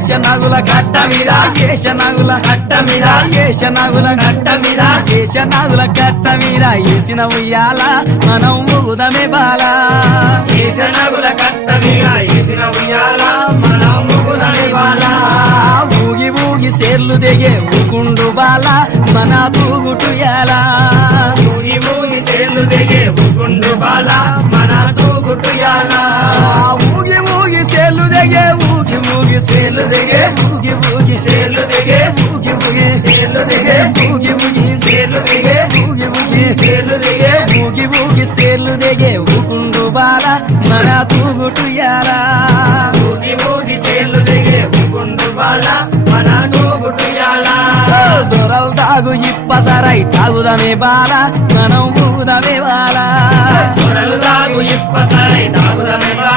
ఏషనాగుల కట్ట మీద ఏషనాగుల కట్ట మీద ఏషనాగుల కట్ట మీద ఏషనాగుల కట్ట మీద ఏసిన ఉయ్యాల మనం ఊగుదమే బాల ఏషనాగుల కట్ట మీద ఏసిన ఉయ్యాల మనం ఊగుదమే బాల ఊగి ఊగి సేర్లు దిగే ఊకుండు బాల మన తూగుటుయాల ఊగి ఊగి సేర్లు దిగే ఊకుండు బాల మన తూగుటుయాల ఊగి ఊగి సేర్లు దిగే ఊగి ఊగి సేర్లు దిగే ఊగి ఊగి సేర్లు దిగే ఊగి ఊగి సేర్లు దిగే ఊగి ఊగి సేర్లు దిగే ఊగి ఊగి సేర్లు దిగే ఊగి ఊగి సేర్లు దిగే ఊకుండు బాల మన తూగుటుయాల ఊగి ఊగి సేర్లు దిగే ఊకుండు బాల మన తూగుటుయాల దొరలు తాగు ఇప్పసరై తాగుదమే బాల మనం ఊగుదమే బాల దొరలు తాగు ఇప్పసరై తాగుదమే బాల